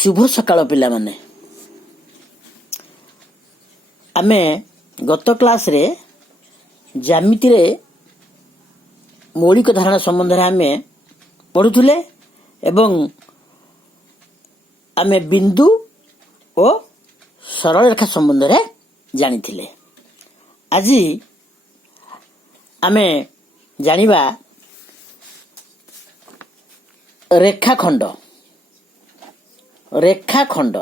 शुभ सकाळ पिलामाने आमे गत क्लास रे ज्यामिति रे मौलिक धारणा संबंध रे आमे पढुथुले एवं आमे बिंदु और सरल रेखा संबंध रे जानिथिले। आज आमे जानिबा रेखाखंड रेखाखंड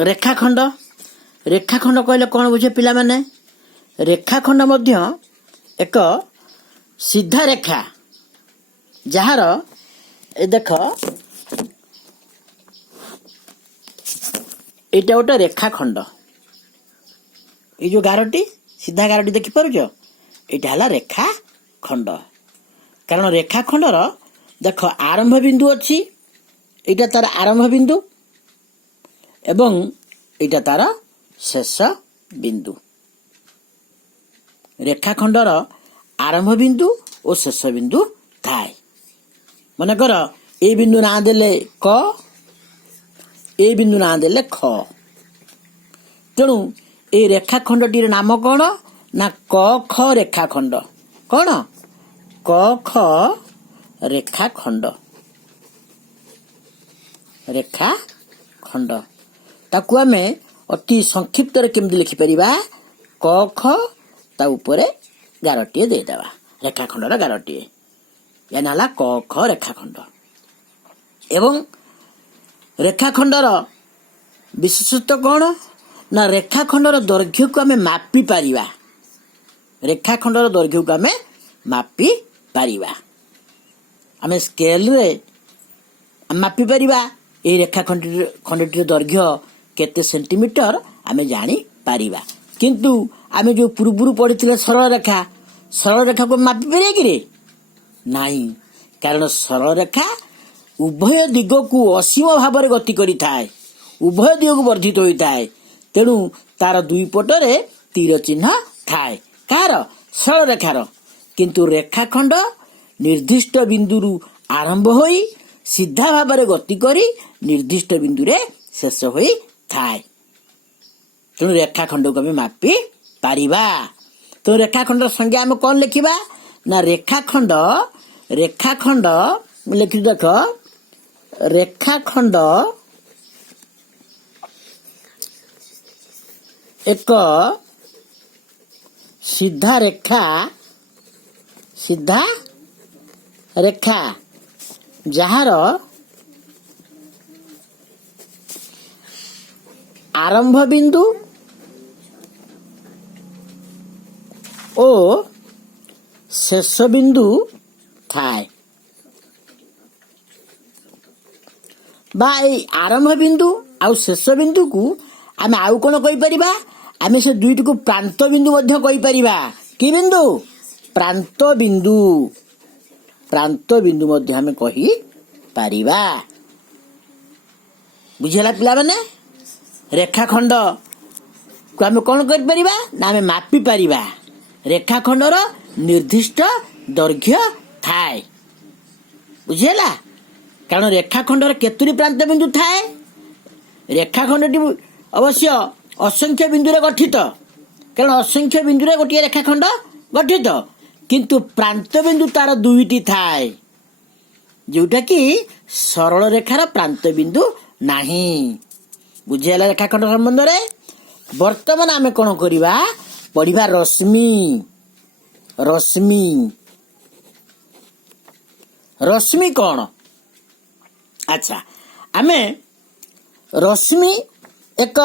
रेखाखंड रेखाखंड कहले कौन बुझे पिला माने रेखाखंड मध्य एक सीधा रेखा जार ए देख एटा गोटे रेखाखंड ये जो गारटी सीधा गारटी देखि पारुछ एटा हला रेखाखंड कारण रेखाखंडर देख आरंभ बिंदु अच्छी एटा तार आरंभ बिंदु एवं एटा तार शेष बिंदु रेखाखंडर आरंभ बिंदु और शेष बिंदु थाए मन कर ए बिंदु ना देले क ए बिंदु ना देले ख तेणु ए रेखाखंडटीर नाम कौन ना क ख रेखाखंड कौन क ख रेखाखंड रेखाखंड ताकू आमे अति संक्षिप्त रे केमि लिखि परिबा क ख ता उपरे गारटीए दे देबा रेखाखंडर गारटीए या नाला क ख रेखाखंड एवं रेखाखंडर विशेषत्व कौन ना रेखाखंडर दैर्घ्य को आमे मापी पारिबा रेखाखंडर दैर्घ्य को आमे मापी पारिबा आमे स्केल रे मापी पारिबा ए रेखाखंडटीर दैर्घ्य केते सेंटीमीटर आमे जानी पारिबा किंतु आमे जो पूर्वरु पढ़िथिले सरल रेखा को मापी पारिबा कि रे नाही कारण सरल रेखा उभय दिग को असीम भाव में गति करि थाए उभय दिग को वर्धित होई थाए तेणु तार दुई पटरे तीर चिन्ह थाए कार सरल रेखार किंतु रेखाखंड निर्दिष्ट बिंदुरु आरंभ होई सीधा भाव में गति करी निर्दिष्ट बिंदु रे शेष होई थाए तेणु रेखाखंड को आमे मापी पारिबा। तो रेखाखंड संज्ञा आमे कौन लिखिबा ना रेखाखंड लिखि देख रेखाखंड एक सीधा रेखा जार आरंभ बिंदु ओ शेष बिंदु थाए बा आरंभ बिंदु आउ शेष बिंदु को आमे आउ कोन कहि परिबा आमे से दुईट को प्रांत बिंदु मध्य कहि परिबा कि बिंदु प्रांत बिंदु मध्य आमे कहि परिबा बुझिला पिला माने रेखाखंड को आमे कोन करि परिबा ना आमे मापी परिबा रेखाखंडर निर्दिष्ट दैर्घ्य थाए बुझिला कारण रेखाखंडर केतुरी प्रांत बिंदु थाए रेखाखंडटी अवश्य असंख्य बिंदु रे गठित कारण असंख्य बिंदु रे गोटे रेखाखंड गठित किंतु प्रांत बिंदु तार दुईटी थाए जोटा कि सरल रेखार प्रांत बिंदु नाही बुझिला रेखाखंड संबंध रे। वर्तमान आमे कोन करिबा पढ़िबा रश्मि कौन अच्छा आमे रश्मि एक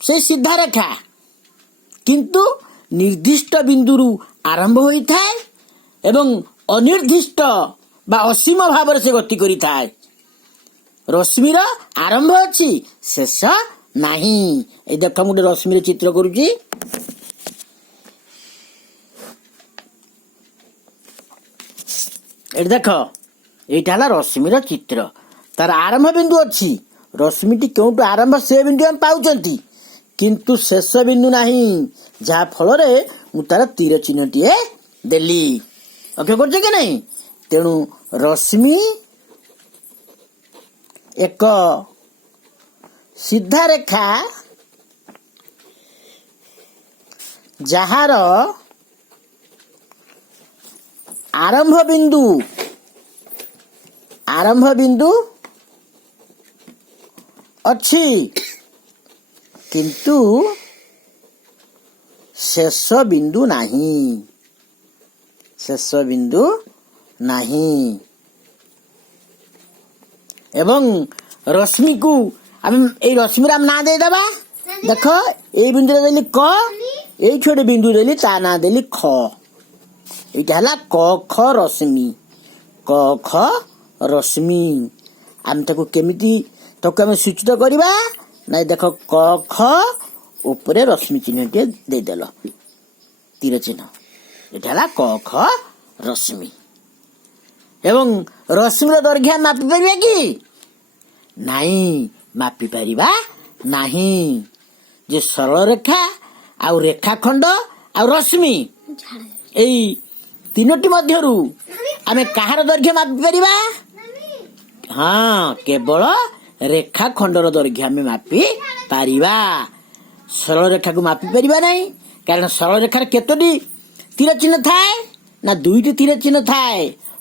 से सीधा रेखा किंतु निर्दिष्ट बिंदुरु आरंभ होई थाए एवं अनिर्दिष्ट बा असीम भाव से गति करि थाए रश्मिर आरंभ अछि शेष नाही ए देख मुझे रश्मि चित्र करूची ए देख एटा हला रश्मिर चित्र तार आरंभ बिंदु अछि रश्मिटी क्योंटू आरंभ से बिंदु हम पाउचंती किंतु शेष बिंदु नाही जहा फल रे मु तार तीर चिन्हटीए देली ଲକ୍ଷ୍ୟ କରୁଛ କି ନାହିଁ? ତେଣୁ ରଶ୍ମି ଏକ ସିଧା ରେଖା ଯାହାର ଆରମ୍ଭ ବିନ୍ଦୁ ଅଛି କିନ୍ତୁ ଶେଷ ବିନ୍ଦୁ ନାହିଁ। ଏବଂ ରଶ୍ମିକୁ ଆମେ ଏଇ ରଶ୍ମିର ଆମେ ନାଁ ଦେଇଦେବା। ଦେଖ ଏଇ ବିନ୍ଦୁରେ ଦେଲି କ, ଏଇଠି ଗୋଟେ ବିନ୍ଦୁ ଦେଲି ତା ନାଁ ଦେଲି ଖ। এইটা ହେଲା କ ଖ ରଶ୍ମି। ଆମେ ତାକୁ କେମିତି ଆମେ ସୂଚିତ କରିବା? ନାଇଁ ଦେଖ କ ଖ ଉପରେ ରଶ୍ମି ଚିହ୍ନଟିଏ ଦେଇଦେଲ, ତୀର ଚିହ୍ନ। ଏଇଟା ହେଲା କ ଖ ରଶ୍ମି। ଏବଂ ରଶ୍ମିର ଦୈର୍ଘ୍ୟ ମାପି ପାରିବା କି? ନାଇଁ, ମାପି ପାରିବା ନାହିଁ। ଯେ ସରଳ ରେଖା ଆଉ ରେଖାଖଣ୍ଡ ଆଉ ରଶ୍ମି, ଏଇ ତିନୋଟି ମଧ୍ୟରୁ ଆମେ କାହାର ଦୈର୍ଘ୍ୟ ମାପି ପାରିବା? ହଁ, କେବଳ ରେଖାଖଣ୍ଡର ଦୈର୍ଘ୍ୟ ଆମେ ମାପି ପାରିବା। ସରଳ ରେଖାକୁ ମାପି ପାରିବା ନାହିଁ, କାରଣ ସରଳ ରେଖାର କେତୋଟି ତୀର ଚିହ୍ନ ଥାଏ? ନା 2ଟି ତୀର ଚିହ୍ନ ଥାଏ,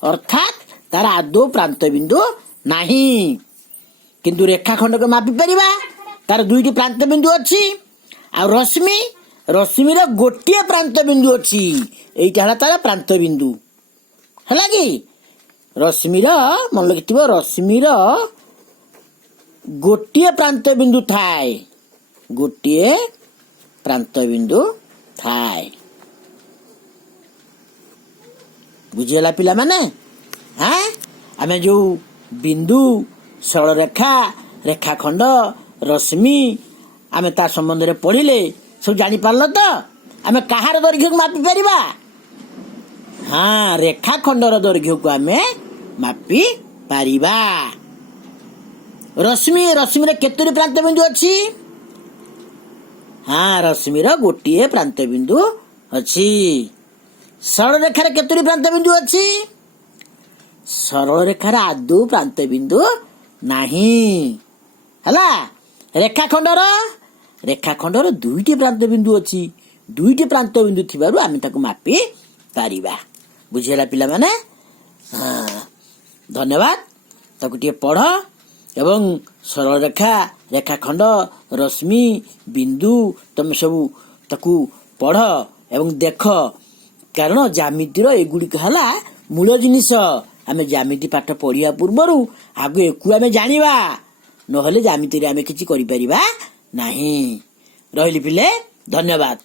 ଅର୍ଥାତ୍ ତାର ଆଦୌ ପ୍ରାନ୍ତ ବିନ୍ଦୁ ନାହିଁ। କିନ୍ତୁ ରେଖାଖଣ୍ଡକୁ ମାପି ପାରିବା, ତାର 2ଟି ପ୍ରାନ୍ତ ବିନ୍ଦୁ ଅଛି। ଆଉ ରଶ୍ମିର ଗୋଟିଏ ପ୍ରାନ୍ତ ବିନ୍ଦୁ ଅଛି, এইটা ହେଲା ତାର ପ୍ରାନ୍ତ ବିନ୍ଦୁ। ହେଲା କି? ରଶ୍ମିର ମନେ ରଖିଥିବ, ରଶ୍ମିର ଗୋଟିଏ ପ୍ରାନ୍ତ ବିନ୍ଦୁ ଥାଏ, ବୁଝିଗଲା ପିଲାମାନେ? ଆମେ ଯୋଉ ବିନ୍ଦୁ, ସରଳରେଖା, ରେଖାଖଣ୍ଡ, ରଶ୍ମି ଆମେ ତା ସମ୍ବନ୍ଧରେ ପଢିଲେ, ସବୁ ଜାଣିପାରିଲ ତ? ଆମେ କାହାର ଦୈର୍ଘ୍ୟକୁ ମାପି ପାରିବା? ରେଖାଖଣ୍ଡର ଦୈର୍ଘ୍ୟକୁ ଆମେ ମାପି ପାରିବା। ରଶ୍ମିରେ କେତୋଟି ପ୍ରାନ୍ତ ବିନ୍ଦୁ ଅଛି? ରଶ୍ମିର ଗୋଟିଏ ପ୍ରାନ୍ତ ବିନ୍ଦୁ ଅଛି। ସରଳ ରେଖାରେ କେତୋଟି ପ୍ରାନ୍ତ ବିନ୍ଦୁ ଅଛି? ସରଳ ରେଖାରେ ଆଦୌ ପ୍ରାନ୍ତ ବିନ୍ଦୁ ନାହିଁ। ହେଲା? ରେଖାଖଣ୍ଡର 2ଟି ପ୍ରାନ୍ତ ବିନ୍ଦୁ ଅଛି। 2ଟି ପ୍ରାନ୍ତ ବିନ୍ଦୁ ଥିବାରୁ ଆମେ ତାକୁ ମାପି ପାରିବା। ବୁଝିଗଲା ପିଲାମାନେ? ଧନ୍ୟବାଦ। ତାକୁ ଟିକେ ପଢ ଏବଂ ସରଳ ରେଖା, ରେଖାଖଣ୍ଡ, ରଶ୍ମି, ବିନ୍ଦୁ ତମେ ସବୁ ତାକୁ ପଢ ଏବଂ ଦେଖ। କାରଣ ଜ୍ୟାମିତିର ଏଗୁଡିକ ହେଲା ମୂଳ ଜିନିଷ। ଆମେ ଜ୍ୟାମିତି ପାଠ ପଢିବା ପୂର୍ବରୁ ଆଗ ଏକୁ ଆମେ ଜାଣିବା, ନହେଲେ ଜ୍ୟାମିତିରେ ଆମେ କିଛି କରିପାରିବା ନାହିଁ। ରହିଲି ପିଲେ, ଧନ୍ୟବାଦ।